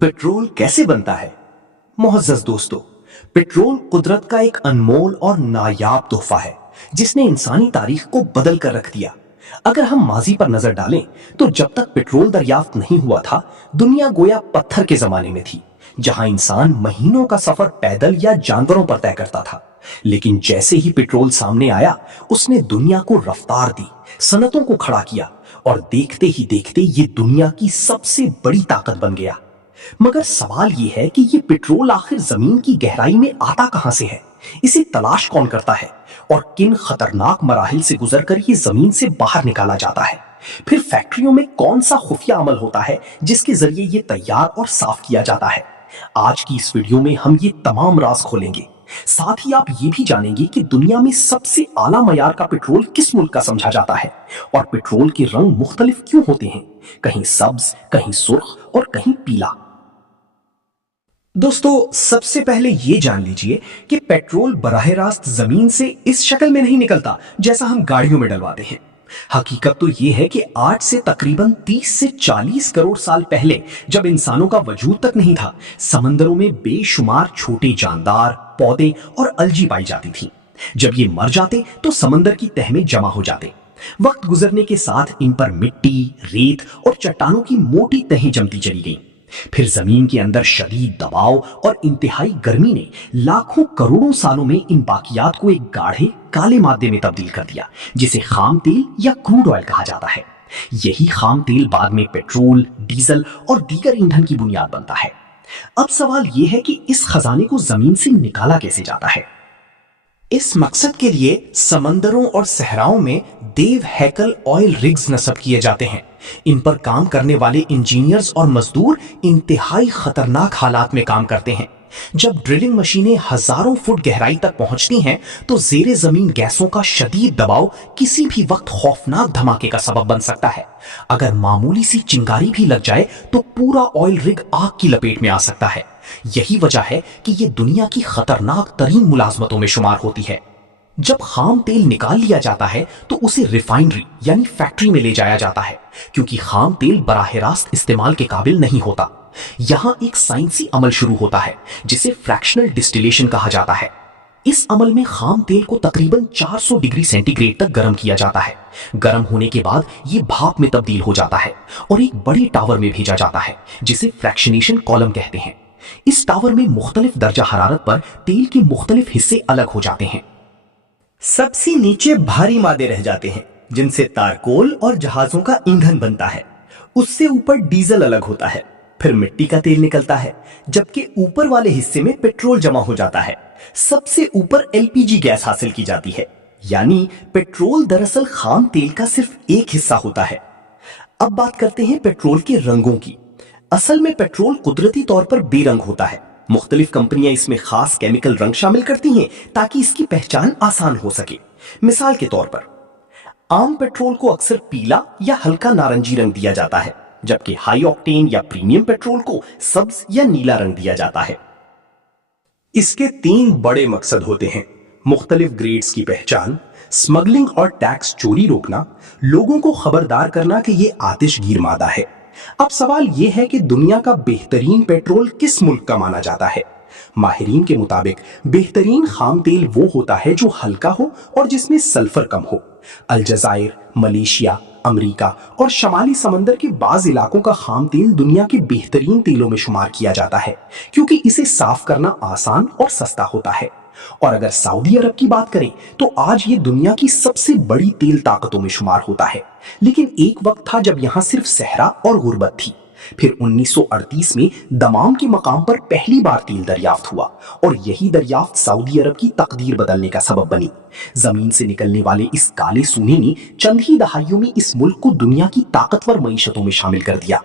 Petrol कैसे बनता है? मोअज़्ज़ज़ दोस्तों, पेट्रोल कुदरत का एक अनमोल और नायाब तोहफा है जिसने इंसानी तारीख को बदल कर रख दिया। अगर हम माजी पर नजर डालें तो जब तक पेट्रोल दरियाफ्त नहीं हुआ था, दुनिया गोया पत्थर के जमाने में थी, जहां इंसान महीनों का सफर पैदल या जानवरों पर तय करता था। लेकिन जैसे ही पेट्रोल सामने आया, उसने दुनिया को रफ्तार दी, सनतों को खड़ा किया और देखते ही देखते ये दुनिया की सबसे बड़ी ताकत बन गया। मगर सवाल ये है कि ये पेट्रोल आखिर जमीन की गहराई में आता कहां से है? इसे तलाश कौन करता है और किन खतरनाक मराहिल से गुजरकर ये जमीन से बाहर निकाला जाता है? फिर फैक्ट्रियों में कौन सा खुफिया अमल होता है जिसके जरिए ये तैयार और साफ किया जाता है? आज की इस वीडियो में हम ये तमाम राज खोलेंगे। साथ ही आप ये भी जानेंगे कि दुनिया में सबसे आला मयार का पेट्रोल किस मुल्क का समझा जाता है और पेट्रोल के रंग मुख्तलिफ क्यों होते हैं, कहीं सब्ज, कहीं सुर्ख और कहीं पीला। दोस्तों, सबसे पहले ये जान लीजिए कि पेट्रोल बराह रास्त जमीन से इस शक्ल में नहीं निकलता जैसा हम गाड़ियों में डलवाते हैं। हकीकत तो ये है कि आज से तकरीबन 30 से 40 करोड़ साल पहले, जब इंसानों का वजूद तक नहीं था, समंदरों में बेशुमार छोटे जानदार, पौधे और अलजी पाई जाती थी। जब ये मर जाते तो समंदर की तह में जमा हो जाते। वक्त गुजरने के साथ इन पर मिट्टी, रेत और चट्टानों की मोटी तहें जमती चली गईं। फिर जमीन के अंदर शदीद दबाव और इंतहाई गर्मी ने लाखों करोड़ों सालों में इन बाकियात को एक गाढ़े काले मादे में तब्दील कर दिया, जिसे खाम तेल या क्रूड ऑयल कहा जाता है। यही खाम तेल बाद में पेट्रोल, डीजल और दीगर ईंधन की बुनियाद बनता है। अब सवाल यह है कि इस खजाने को जमीन से निकाला कैसे जाता है। इस मकसद के लिए समंदरों और सहराओं में देव हैकल ऑयल रिग्स नस्ब किए जाते हैं। इन पर काम करने वाले इंजीनियर्स और मजदूर इंतहाई खतरनाक हालात में काम करते हैं। जब ड्रिलिंग मशीनें हजारों फुट गहराई तक पहुंचती हैं तो जेरे जमीन गैसों का शदीद दबाव किसी भी वक्त खौफनाक धमाके का सबब बन सकता है। अगर मामूली सी चिंगारी भी लग जाए तो पूरा ऑयल रिग आग की लपेट में आ सकता है। यही वजह है कि यह दुनिया की खतरनाक तरीन मुलाजमतों में शुमार होती है। जब खाम तेल निकाल लिया जाता है तो उसे रिफाइनरी यानी फैक्ट्री में ले जाया जाता है, क्योंकि खाम तेल बराह रास्त इस्तेमाल के काबिल नहीं होता। यहां एक साइंसी अमल शुरू होता है जिसे फ्रैक्शनल डिस्टिलेशन कहा जाता है। इस अमल में खाम तेल को तकरीबन 400 डिग्री सेंटीग्रेड तक गर्म किया जाता है। गर्म होने के बाद ये भाप में तब्दील हो जाता है और एक बड़े टावर में भेजा जाता है जिसे फ्रैक्शनेशन कॉलम कहते हैं। इस टावर में मुख्तलिफ दर्जा हरारत पर तेल के मुख्तलिफ हिस्से अलग हो जाते हैं। सबसे नीचे भारी मादे रह जाते हैं जिनसे तारकोल और जहाजों का ईंधन बनता है। उससे ऊपर डीजल अलग होता है, फिर मिट्टी का तेल निकलता है, जबकि ऊपर वाले हिस्से में पेट्रोल जमा हो जाता है। सबसे ऊपर एलपीजी गैस हासिल की जाती है। यानी पेट्रोल दरअसल खाम तेल का सिर्फ एक हिस्सा होता है। अब बात करते हैं पेट्रोल के रंगों की। असल में पेट्रोल कुदरती तौर पर बेरंग होता है। मुख्तलिफ कंपनियां इसमें खास केमिकल रंग शामिल करती हैं ताकि इसकी पहचान आसान हो सके। मिसाल के तौर पर आम पेट्रोल को अक्सर पीला या हल्का नारंगी रंग दिया जाता है, जबकि हाई ऑक्टेन या प्रीमियम पेट्रोल को सब्ज या नीला रंग दिया जाता है। इसके 3 बड़े मकसद होते हैं: मुख्तलिफ ग्रेड्स की पहचान, स्मगलिंग और टैक्स चोरी रोकना, लोगों को खबरदार करना कि ये आतिशगीर मादा है। अब सवाल यह है कि दुनिया का बेहतरीन पेट्रोल किस मुल्क का माना जाता है। माहिरीन के मुताबिक बेहतरीन खाम तेल वो होता है जो हल्का हो और जिसमें सल्फर कम हो। अलजायर, मलेशिया, अमेरिका और शमाली समंदर के बाज इलाकों का खाम तेल दुनिया के बेहतरीन तेलों में शुमार किया जाता है, क्योंकि इसे साफ करना आसान और सस्ता होता है। और अगर सऊदी अरब की बात करें तो आज ये दुनिया की सबसे बड़ी तेल ताकतों में शुमार होता है। लेकिन एक वक्त था जब यहां सिर्फ सहरा और गुर्बत थी। फिर 1938 में दमाम के मकाम पर पहली बार तेल दरियाफ्त हुआ और यही दरियाफ्त सऊदी अरब की तकदीर बदलने का सबब बनी। जमीन से निकलने वाले इस काले सोने ने चंद ही दहाइयों में इस मुल्क को दुनिया की ताकतवर मईशतों में शामिल कर दिया।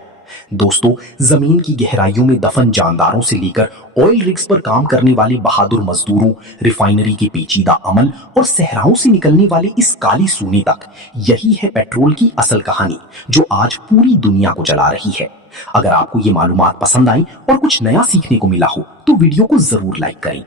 दोस्तों, जमीन की गहराइयों में दफन जानदारों से लेकर ऑयल रिग्स पर काम करने वाले बहादुर मजदूरों, रिफाइनरी के पेचीदा अमल और सहराओं से निकलने वाले इस काली सोने तक, यही है पेट्रोल की असल कहानी जो आज पूरी दुनिया को जला रही है। अगर आपको ये मालूमात पसंद आई और कुछ नया सीखने को मिला हो तो वीडियो को जरूर लाइक करें।